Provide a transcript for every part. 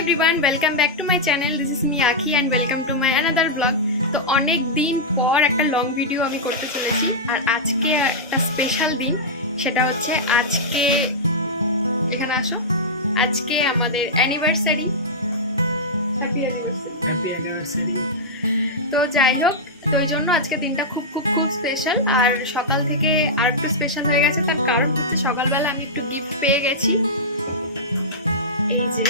Everyone, welcome back to my channel. This is me Akhi and welcome to my another blog. তো অনেক দিন পর একটা লং ভিডিও আমি করতে চলেছি, আর আজকে একটা স্পেশাল দিন। সেটা হচ্ছে আজকে, এখানে আসো, আজকে আমাদের anniversary. Happy anniversary. Happy anniversary. তো যাই হোক, তো ওই জন্য আজকে দিনটা খুব খুব খুব স্পেশাল। আর সকাল থেকে আর একটু স্পেশাল হয়ে গেছে, তার কারণ হচ্ছে সকালবেলা আমি একটু গিফট পেয়ে গেছি। এই যে,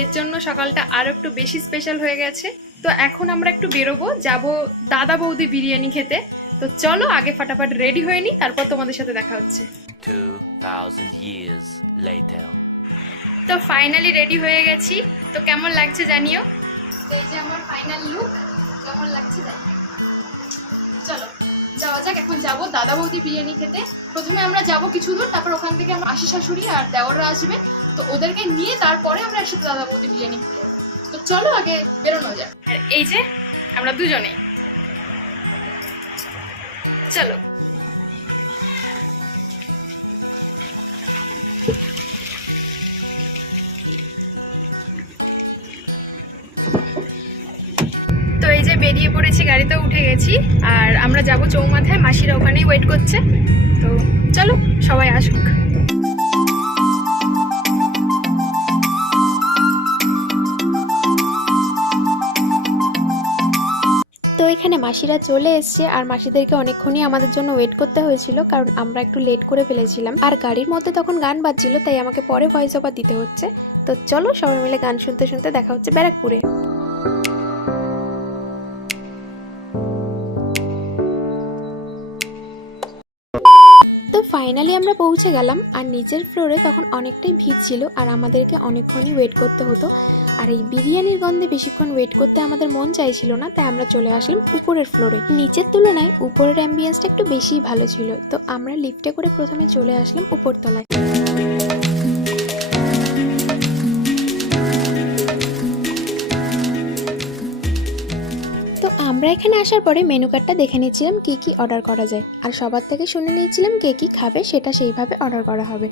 এর জন্য সকালটা আরো একটু বেশি স্পেশাল হয়ে গেছে। তো এখন আমরা একটু বেরোবো, যাব দাদা বৌদি বিরিয়ানি খেতে। তো চলো আগে ফাটাফাট রেডি হয়ে নি, তারপর তোমাদের সাথে দেখা হচ্ছে। 2000 years later. তো ফাইনালি রেডি হয়ে গেছি। তো কেমন লাগছে জানিও। তো এই যে আমার ফাইনাল লুক, কেমন লাগছে জানিও। চলো যাওয়া যাক, এখন যাব দাদা বৌদি বিরিয়ানি খেতে। প্রথমে আমরা যাব কিছু দূর, তারপর ওখান থেকে আমার মাসি শাশুড়ি আর দেওররা আসবে, তো ওদেরকে নিয়ে তারপরে আমরা একসাথে দাদা বৌদি বিরিয়ানি খেতে যাবো। তো চলো আগে বেরোনো যাক। আর এই যে আমরা দুজনে, চলো। তো এই যে বেরিয়ে পড়েছি, গাড়িতে উঠে গেছি, আর আমরা যাব চৌমাথায়। মাসিরা ওখানেই ওয়েট করছে। তো চলো সবাই আসুক। তো এখানে মাসিরা চলে এসছে, আর মাসিদেরকে অনেকক্ষণই আমাদের জন্য ওয়েট করতে হয়েছিল, কারণ আমরা একটু লেট করে ফেলেছিলাম। আর গাড়ির মধ্যে তখন গান বাজছিল, তাই আমাকে পরে ভয়েস ওভার দিতে হচ্ছে। তো চলো সবাই মিলে গান শুনতে শুনতে দেখা হচ্ছে ব্যারাকপুরে। তো ফাইনালি আমরা পৌঁছে গেলাম, আর নিচের ফ্লোরে তখন অনেকটাই ভিড় ছিল, আর আমাদেরকে অনেকক্ষণই ওয়েট করতে হতো। আর এই বিরিয়ানির গন্ধে বেশিক্ষণ ওয়েট করতে আমাদের মন চাইছিল না, তাই আমরা চলে আসলাম উপরের ফ্লোরে। নিচের তুলনায় উপরের অ্যাম্বিয়েন্সটা একটু বেশিই ভালো ছিল। তো আমরা লিফটে করে প্রথমে চলে আসলাম উপরতলায়। তো আমরা এখানে আসার পরে মেনু কার্ডটা দেখে নিচ্ছিলাম কি কি অর্ডার করা যায়, আর সবার থেকে শুনে নিয়েছিলাম কে কি খাবে, সেটা সেইভাবে অর্ডার করা হবে।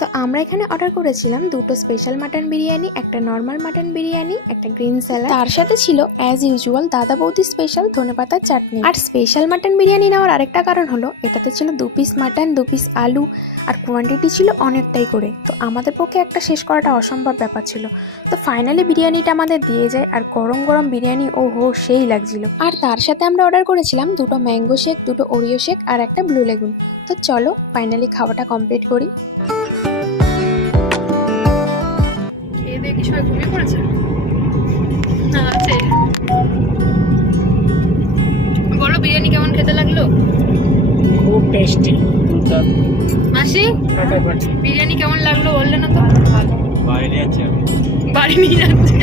তো আমরা এখানে অর্ডার করেছিলাম দুটো স্পেশাল মাটন বিরিয়ানি, একটা নর্মাল মাটন বিরিয়ানি, একটা গ্রিন স্যালাড, তার সাথে ছিল অ্যাজ ইউজুয়াল দাদা বৌদি স্পেশাল ধনেপাতার চাটনি। আর স্পেশাল মাটন বিরিয়ানি নেওয়ার আরেকটা কারণ হলো, এটাতে ছিল 2 পিস মাটন, 2 পিস আলু, আর কোয়ান্টিটি ছিল অনেকটাই করে। তো আমাদের পক্ষে একটা শেষ করাটা অসম্ভব ব্যাপার ছিল। তো ফাইনালি বিরিয়ানিটা আমাদের দিয়ে যায়, আর গরম গরম বিরিয়ানি ও হো সেই লাগছিল। আর তার সাথে আমরা অর্ডার করেছিলাম দুটো ম্যাঙ্গো শেক, দুটো ওরিও শেক, আর একটা ব্লু লেগুন। তো চলো ফাইনালি খাওয়াটা কমপ্লিট করি। খেয়ে দিয়ে কি সবাই ঘুমিয়ে পড়েছে? না আছে। বলো বিরিয়ানি কেমন খেতে লাগলো? খুব টেস্টি। মাসি বিরিয়ানি কেমন লাগলো বললে না তো? বাইরে আছে, বাড়ি নিয়ে যাচ্ছে।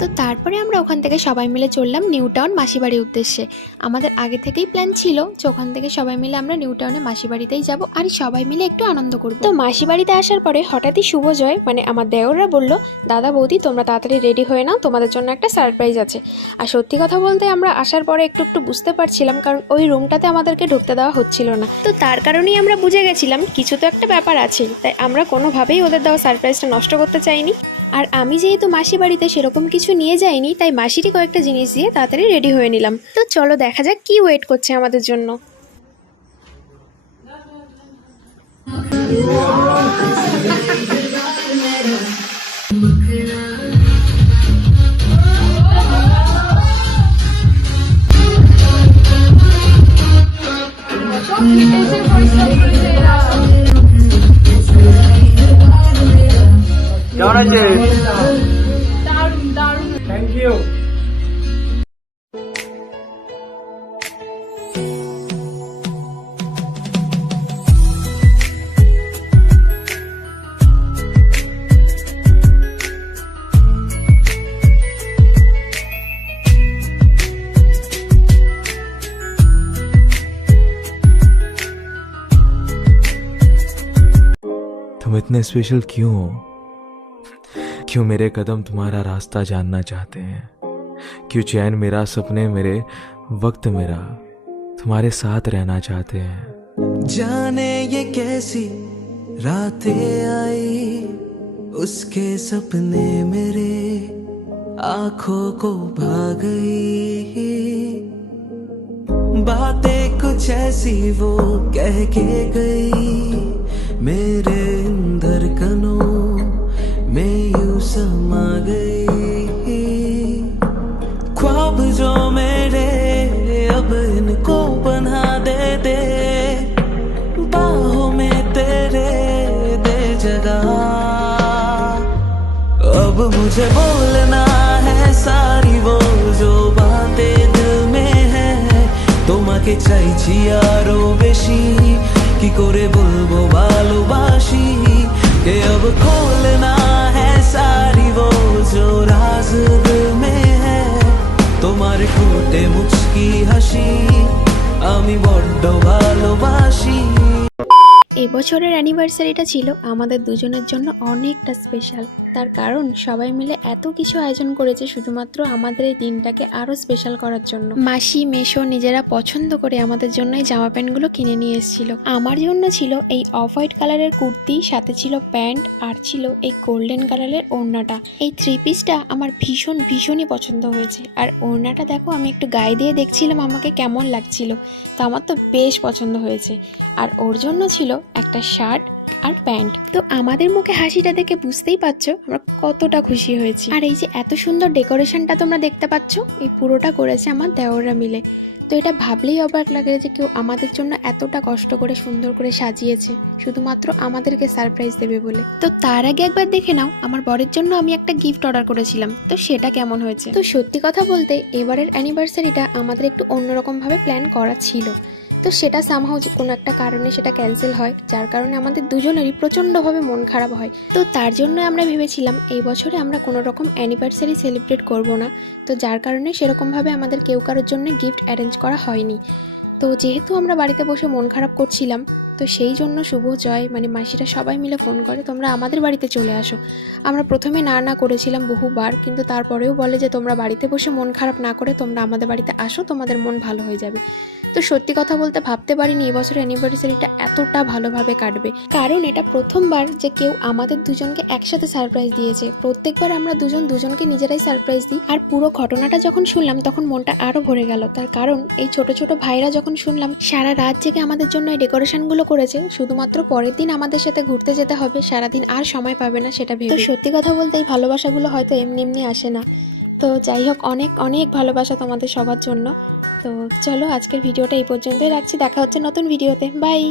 তো তারপরে আমরা ওখান থেকে সবাই মিলে চললাম নিউ টাউন মাসিবাড়ির উদ্দেশ্যে। আমাদের আগে থেকেই প্ল্যান ছিল যে ওখান থেকে সবাই মিলে আমরা নিউ টাউনে মাসিবাড়িতেই যাব, আর সবাই মিলে একটু আনন্দ করব। তো মাসিবাড়িতে আসার পরে হঠাৎই শুভজয় মানে আমার দেওররা বলল, দাদা বৌদি তোমরা তাড়াতাড়ি রেডি হয়ে নাও, তোমাদের জন্য একটা সারপ্রাইজ আছে। আর সত্যি কথা বলতে আমরা আসার পরে একটু একটু বুঝতে পারছিলাম, কারণ ওই রুমটাতে আমাদেরকে ঢুকতে দেওয়া হচ্ছিল না। তো তার কারণেই আমরা বুঝে গেছিলাম কিছু তো একটা ব্যাপার আছেই, তাই আমরা কোনোভাবেই ওদের দেওয়া সারপ্রাইজটা নষ্ট করতে চাইনি। আর আমি যেহেতু মাসি বাড়িতে সেরকম কিছু নিয়ে যাইনি, তাই মাসিরই কয়েকটা জিনিস দিয়ে তাড়াতাড়ি রেডি হয়ে নিলাম। তো চলো দেখা যাক কি ওয়েট করছে আমাদের জন্য। কেমন আছে? Thank you. तुम इतने स्पेशल क्यों हो? क्यों मेरे कदम तुम्हारा रास्ता जानना चाहते हैं? क्यों चैन मेरा, सपने मेरे, वक्त मेरा तुम्हारे साथ रहना चाहते हैं? जाने ये कैसी रातें आई, उसके सपने मेरे आंखों को भा गई। बातें कुछ ऐसी वो कह के गई, मेरे इन धड़कनों में यूं समा गई। ख्वाब जो मेरे अब इनको बना दे बाहों में तेरे दे जगह। अब मुझे बोलना है सारी वो जो बातें दिल में है, তোমাকে চাইছি আরো বেশি, কি করে বলবো ভালোবাসি। कि अब खोलना है सारी वो जो राज दिल में है, তোমার ঠোঁটে মুচকি হাসি আমি বড্ড ভালোবাসি। এবছরের অ্যানিভার্সারিটা ছিল আমাদের দুজনের জন্য অনেকটা স্পেশাল। তার কারণ সবাই মিলে এত কিছু আয়োজন করেছে শুধুমাত্র আমাদের এই দিনটাকে আরও স্পেশাল করার জন্য। মাসি মেশো নিজেরা পছন্দ করে আমাদের জন্য এই জামা প্যান্টগুলো কিনে নিয়ে এসেছিল। আমার জন্য ছিল এই অফ হোয়াইট কালারের কুর্তি, সাথে ছিল প্যান্ট, আর ছিল এই গোল্ডেন কালারের ওড়নাটা। এই থ্রি পিসটা আমার ভীষণই পছন্দ হয়েছে। আর ওড়নাটা দেখো, আমি একটু গায়ে দিয়ে দেখছিলাম আমাকে কেমন লাগছিল, তো আমার তো বেশ পছন্দ হয়েছে। আর ওর জন্য ছিল একটা শার্ট আর প্যান্ট। তো আমাদের মুখে হাসিটা দেখে বুঝতেই পারছো আমরা কতটা খুশি হয়েছি। আর এই যে এত সুন্দর ডেকোরেশনটা তোমরা দেখতে পাচ্ছ, এই পুরোটা করেছে আমার দেওররা মিলে। তো এটা ভাবলেই অবাক লাগে যে কেউ আমাদের জন্য এতটা কষ্ট করে সুন্দর করে সাজিয়েছে শুধুমাত্র আমাদেরকে সারপ্রাইজ দেবে বলে। তো তার আগে একবার দেখে নাও আমার বরের জন্য আমি একটা গিফট অর্ডার করেছিলাম, তো সেটা কেমন হয়েছে। তো সত্যি কথা বলতে এবারের অ্যানিভার্সারিটা আমাদের একটু অন্যরকম ভাবে প্ল্যান করা ছিল, তো সেটা সামহাও কোনো একটা কারণে সেটা ক্যান্সেল হয়, যার কারণে আমাদের দুজনেরই প্রচণ্ডভাবে মন খারাপ হয়। তো তার জন্য আমরা ভেবেছিলাম এই বছরে আমরা কোনো রকম অ্যানিভার্সারি সেলিব্রেট করব না, তো যার কারণে সেরকমভাবে আমাদের কেউ কারোর জন্য গিফট অ্যারেঞ্জ করা হয়নি। তো যেহেতু আমরা বাড়িতে বসে মন খারাপ করছিলাম, তো সেই জন্য শুভ, জয় মানে মাসিরা সবাই মিলে ফোন করে তোমরা আমাদের বাড়িতে চলে আসো। আমরা প্রথমে না করেছিলাম বহুবার, কিন্তু তারপরেও বলে যে তোমরা বাড়িতে বসে মন খারাপ না করে তোমরা আমাদের বাড়িতে আসো, তোমাদের মন ভালো হয়ে যাবে। তো সত্যি কথা বলতে ভাবতে পারিনি এবছর অ্যানিভার্সারিটা এতটা ভালোভাবে কাটবে, কারণ এটা প্রথমবার যে কেউ আমাদের দুজনকে একসাথে সারপ্রাইজ দিয়েছে। প্রত্যেকবার আমরা দুজনকে নিজেরাই সারপ্রাইজ দিই। আর পুরো ঘটনাটা যখন শুনলাম তখন মনটা আরো ভরে গেল, তার কারণ এই ছোট ছোট ভাইরা যখন শুনলাম সারা রাত জেগে আমাদের জন্য এই ডেকোরেশনগুলো করেছে, শুধুমাত্র পরের দিন আমাদের সাথে ঘুরতে যেতে হবে, সারাদিন আর সময় পাবে না সেটা ভেবে। তো সত্যি কথা বলতে এই ভালোবাসাগুলো হয়তো এমনি আসে না। তো যাই হোক, অনেক ভালোবাসা তোমাদের সবার জন্য। তো চলো আজকের ভিডিওটা এই পর্যন্তই রাখছি, দেখা হচ্ছে নতুন ভিডিওতে, বাই।